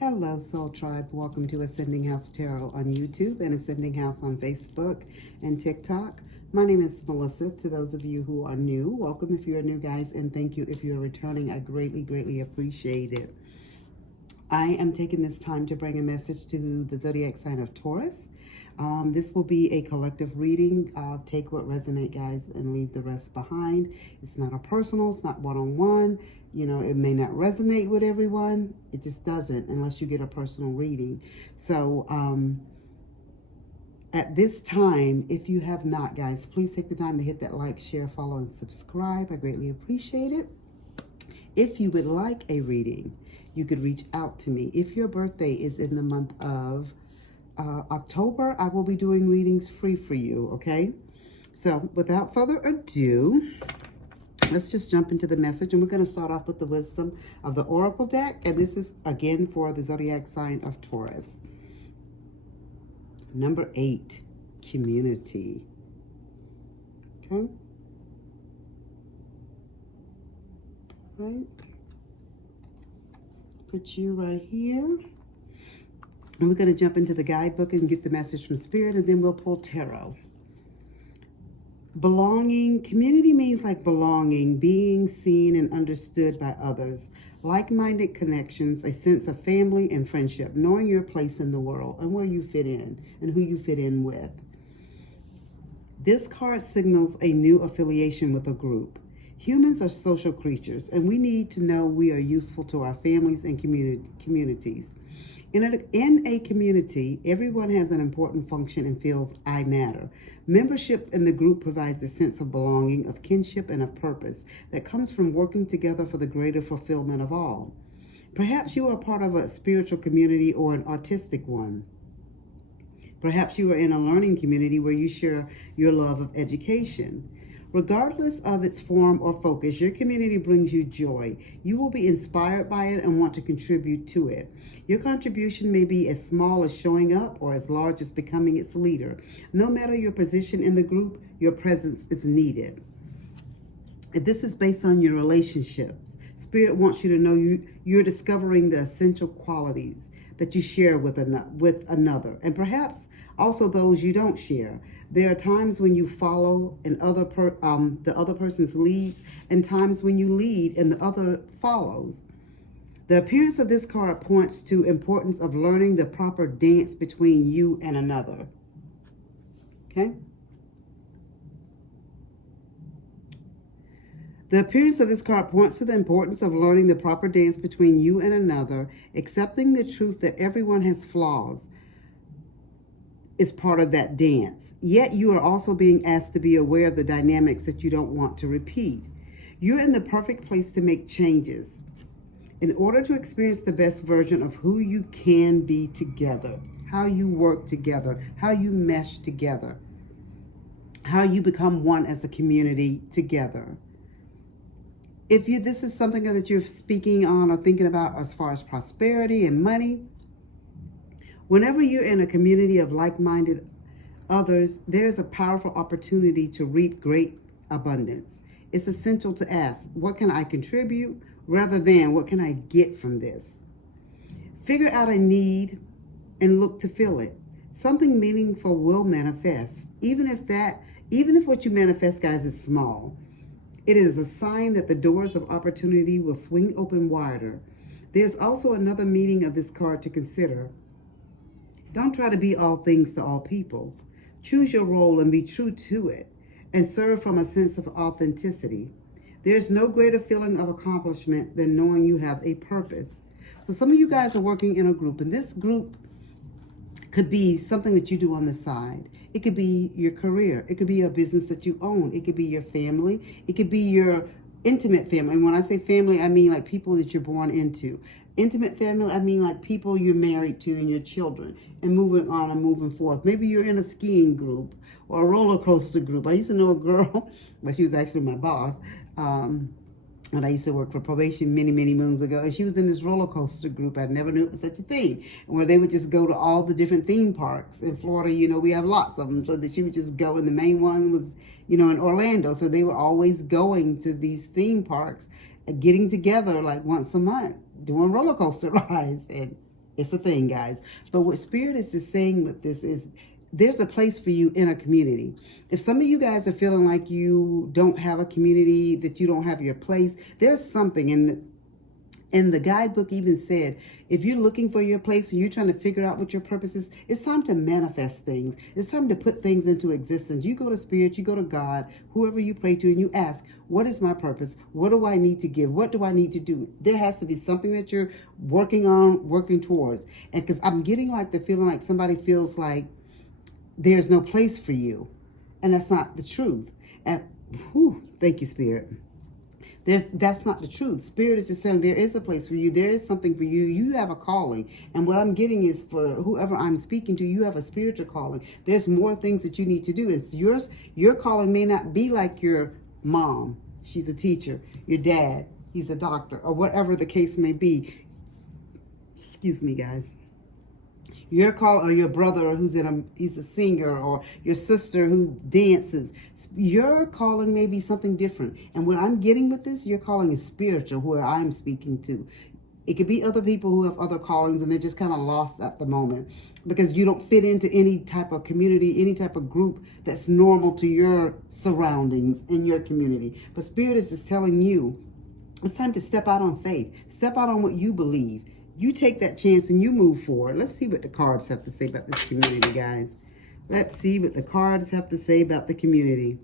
Hello, Soul Tribe. Welcome to Ascending House Tarot on YouTube and Ascending House on Facebook and TikTok. My name is Melissa. To those of you who are new, welcome if you're new, guys, and thank you if you're returning. I greatly appreciate it. I am taking this time to bring a message to the zodiac sign of Taurus. This will be a collective reading. Take what resonates, guys, and leave the rest behind. It's not a personal, it's not one-on-one. You know, it may not resonate with everyone. It just doesn't unless you get a personal reading. So at this time, if you have not, guys, please take the time to hit that like, share, follow, and subscribe. I greatly appreciate it. If you would like a reading, you could reach out to me. If your birthday is in the month of October, I will be doing readings free for you, okay? So without further ado, let's just jump into the message, and we're going to start off with the wisdom of the Oracle deck, and this is again for the zodiac sign of Taurus. Number 8, community. Okay? Right? Put you right here. And we're going to jump into the guidebook and get the message from Spirit, and then we'll pull tarot. Belonging. Community means like belonging, being seen and understood by others. Like-minded connections, a sense of family and friendship, knowing your place in the world and where you fit in and who you fit in with. This card signals a new affiliation with a group. Humans are social creatures, and we need to know we are useful to our families and communities. In a community, everyone has an important function and feels I matter. Membership in the group provides a sense of belonging, of kinship, and of purpose that comes from working together for the greater fulfillment of all. Perhaps you are part of a spiritual community or an artistic one. Perhaps you are in a learning community where you share your love of education. Regardless of its form or focus, your community brings you joy. You will be inspired by it and want to contribute to it. Your contribution may be as small as showing up or as large as becoming its leader. No matter your position in the group, your presence is needed. And this is based on your relationships. Spirit wants you to know you're discovering the essential qualities that you share with another, and perhaps also those you don't share. There are times when you follow the other person's leads, and times when you lead and the other follows. The appearance of this card points to importance of learning the proper dance between you and another. Okay? The appearance of this card points to the importance of learning the proper dance between you and another, accepting the truth that everyone has flaws is part of that dance. Yet you are also being asked to be aware of the dynamics that you don't want to repeat. You're in the perfect place to make changes in order to experience the best version of who you can be together, how you work together, how you mesh together, how you become one as a community together. If this is something that you're speaking on or thinking about as far as prosperity and money, whenever you're in a community of like-minded others, there's a powerful opportunity to reap great abundance. It's essential to ask, what can I contribute, rather than what can I get from this? Figure out a need and look to fill it. Something meaningful will manifest, even if what you manifest, guys, is small. It is a sign that the doors of opportunity will swing open wider. There's also another meaning of this card to consider. Don't try to be all things to all people. Choose your role and be true to it, and serve from a sense of authenticity. There's no greater feeling of accomplishment than knowing you have a purpose. So some of you guys are working in a group, and this group could be something that you do on the side. It could be your career. It could be a business that you own. It could be your family. It could be your intimate family. And when I say family, I mean like people that you're born into. Intimate family, I mean like people you're married to and your children, and moving on and moving forth. Maybe you're in a skiing group or a roller coaster group. I used to know a girl, well, she was actually my boss, when I used to work for probation many moons ago, and she was in this roller coaster group. I never knew it was such a thing, where they would just go to all the different theme parks in Florida. You know, we have lots of them, so that she would just go, and the main one was, you know, in Orlando. So they were always going to these theme parks, getting together like once a month, doing roller coaster rides, and It's a thing, guys. But what Spirit is just saying with this is there's a place for you in a community. If some of you guys are feeling like you don't have a community, that you don't have your place, there's something. And the guidebook even said, if you're looking for your place and you're trying to figure out what your purpose is, it's time to manifest things. It's time to put things into existence. You go to Spirit, you go to God, whoever you pray to, and you ask, what is my purpose? What do I need to give? What do I need to do? There has to be something that you're working on, working towards. And because I'm getting like the feeling like somebody feels like there's no place for you. And that's not the truth. And thank you, Spirit. That's not the truth. Spirit is just saying there is a place for you. There is something for you. You have a calling. And what I'm getting is for whoever I'm speaking to, you have a spiritual calling. There's more things that you need to do. It's your calling may not be like your mom. She's a teacher. Your dad, he's a doctor, or whatever the case may be. Excuse me, guys. Your call, or your brother he's a singer, or your sister who dances. Your calling may be something different. And what I'm getting with this, your calling is spiritual, who I'm speaking to. It could be other people who have other callings and they're just kind of lost at the moment because you don't fit into any type of community, any type of group that's normal to your surroundings in your community. But Spirit is just telling you, it's time to step out on faith. Step out on what you believe. You take that chance and you move forward. Let's see what the cards have to say about this community, guys. Let's see what the cards have to say about the community.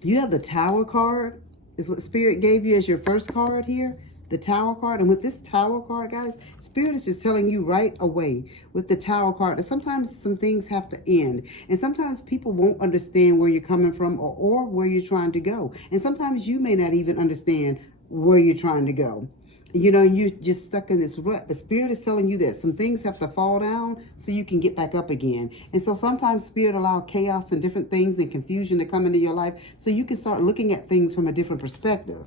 You have the Tower card, is what Spirit gave you as your first card here. The Tower card. And with this Tower card, guys, Spirit is just telling you right away with the Tower card that sometimes some things have to end. And sometimes people won't understand where you're coming from or where you're trying to go. And sometimes you may not even understand where you're trying to go. You know, you're just stuck in this rut. But Spirit is telling you that some things have to fall down so you can get back up again. And so sometimes Spirit allows chaos and different things and confusion to come into your life so you can start looking at things from a different perspective.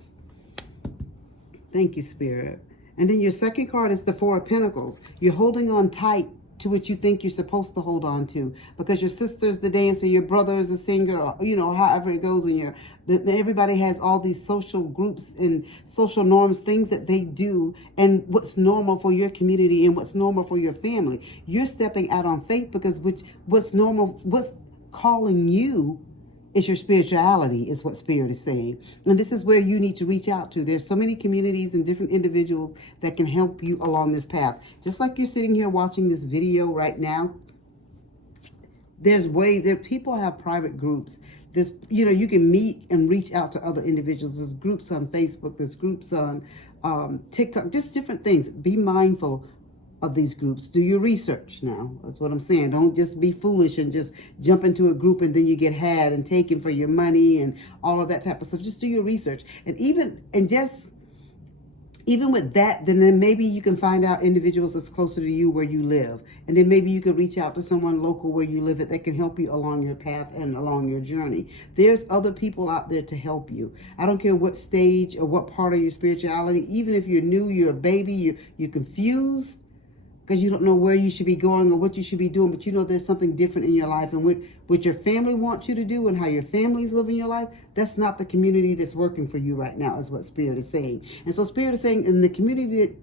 Thank you, Spirit. And then your second card is the Four of Pentacles. You're holding on tight to what you think you're supposed to hold on to because your sister's the dancer, your brother is a singer, or, you know, however it goes. And everybody has all these social groups and social norms, things that they do, and what's normal for your community and what's normal for your family. You're stepping out on faith because what's normal, what's calling you is your spirituality, is what Spirit is saying. And this is where you need to reach out to. There's so many communities and different individuals that can help you along this path. Just like you're sitting here watching this video right now, there's ways that people have private groups. There's, you know, you can meet and reach out to other individuals. There's groups on Facebook, there's groups on TikTok, just different things. Be mindful of these groups. Do your research now. That's what I'm saying. Don't just be foolish and just jump into a group and then you get had and taken for your money and all of that type of stuff. Just do your research. And even with that, then maybe you can find out individuals that's closer to you where you live. And then maybe you could reach out to someone local where you live that can help you along your path and along your journey. There's other people out there to help you. I don't care what stage or what part of your spirituality, even if you're new, you're a baby, you're confused, because you don't know where you should be going or what you should be doing, but you know there's something different in your life, and what your family wants you to do and how your family's living your life, that's not the community that's working for you right now, is what Spirit is saying. And so Spirit is saying in the community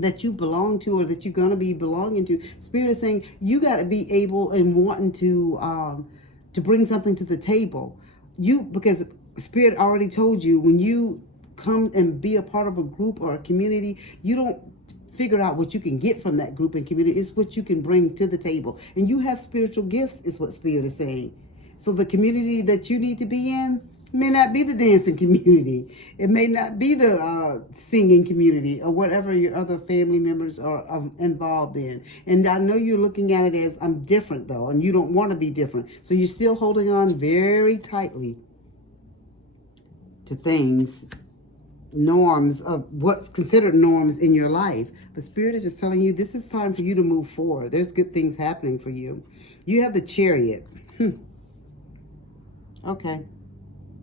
that you belong to or that you're going to be belonging to, Spirit is saying you got to be able and wanting to bring something to the table. Because Spirit already told you when you come and be a part of a group or a community, you don't figure out what you can get from that group and community. It's what you can bring to the table. And you have spiritual gifts, is what Spirit is saying. So the community that you need to be in may not be the dancing community. It may not be the singing community or whatever your other family members are involved in. And I know you're looking at it as, I'm different though, and you don't want to be different. So you're still holding on very tightly to things, norms of what's considered norms in your life. But Spirit is just telling you this is time for you to move forward. There's good things happening for you. You have the Chariot. Okay.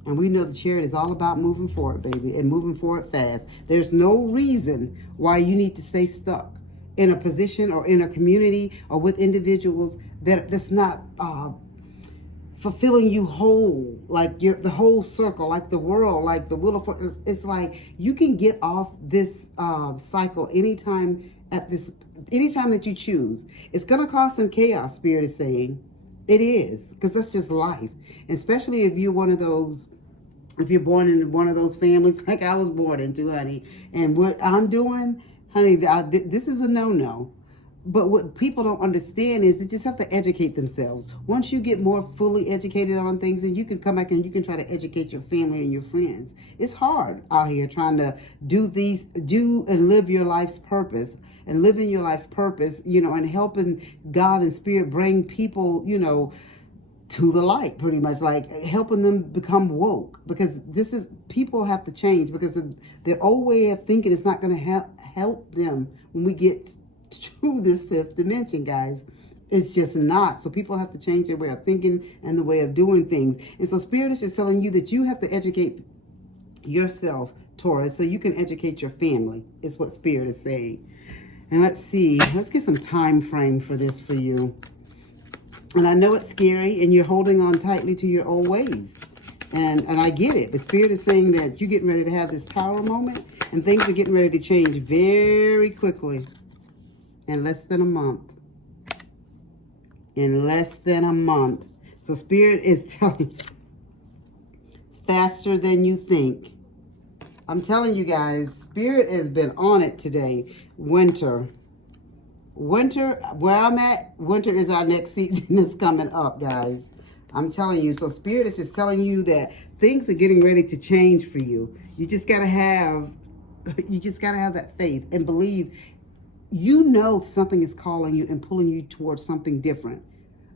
And we know the Chariot is all about moving forward, baby, and moving forward fast. There's no reason why you need to stay stuck in a position or in a community or with individuals that's not fulfilling you whole, like the whole circle, like the world, like the wheel of fortune. It's like you can get off this cycle anytime at this, anytime that you choose. It's going to cause some chaos, Spirit is saying. It is, because that's just life. And especially if you're one of those, if you're born in one of those families like I was born into, honey. And what I'm doing, honey, this is a no-no. But what people don't understand is they just have to educate themselves. Once you get more fully educated on things, and you can come back and you can try to educate your family and your friends. It's hard out here trying to do and live your life's purpose, and living your life purpose, and helping God and Spirit bring people, to the light, pretty much, like helping them become woke, because people have to change, because their old way of thinking is not going to help them when we get to this fifth dimension, guys. It's just not. So people have to change their way of thinking and the way of doing things. And so Spirit is just telling you that you have to educate yourself, Taurus, so you can educate your family, is what Spirit is saying. And let's see, let's get some time frame for this for you. And I know it's scary, and you're holding on tightly to your old ways. And I get it. The Spirit is saying that you're getting ready to have this Tower moment, and things are getting ready to change very quickly. In less than a month. In less than a month. So Spirit is telling you, faster than you think. I'm telling you guys, Spirit has been on it today. Winter, where I'm at, winter is our next season that's coming up, guys. I'm telling you. So Spirit is just telling you that things are getting ready to change for you. You just gotta have that faith and believe. Something is calling you and pulling you towards something different.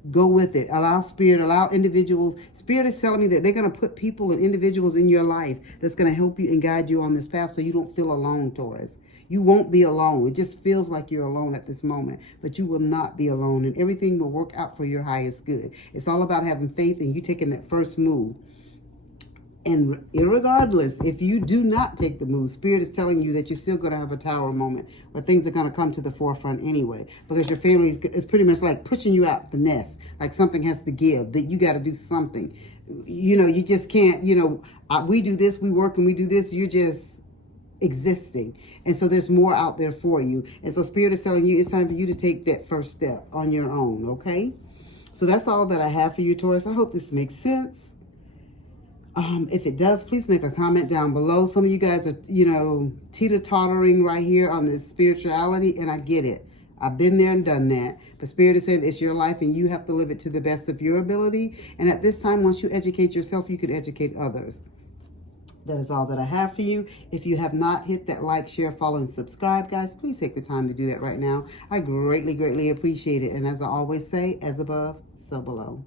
Go with it. Allow Spirit, allow individuals. Spirit is telling me that they're going to put people and individuals in your life that's going to help you and guide you on this path, so you don't feel alone, Taurus. You won't be alone. It just feels like you're alone at this moment, but you will not be alone, and everything will work out for your highest good. It's all about having faith and you taking that first move. And irregardless, if you do not take the move, Spirit is telling you that you're still going to have a Tower moment where things are going to come to the forefront anyway, because your family is pretty much like pushing you out the nest, like something has to give, that you got to do something. You just can't, we do this, we work and we do this, you're just existing. And so there's more out there for you. And so Spirit is telling you it's time for you to take that first step on your own, okay? So that's all that I have for you, Taurus. I hope this makes sense. If it does, please make a comment down below. Some of you guys are, teeter-tottering right here on this spirituality, and I get it. I've been there and done that. The Spirit is saying it's your life, and you have to live it to the best of your ability. And at this time, once you educate yourself, you can educate others. That is all that I have for you. If you have not hit that like, share, follow, and subscribe, guys, please take the time to do that right now. I greatly, greatly appreciate it. And as I always say, as above, so below.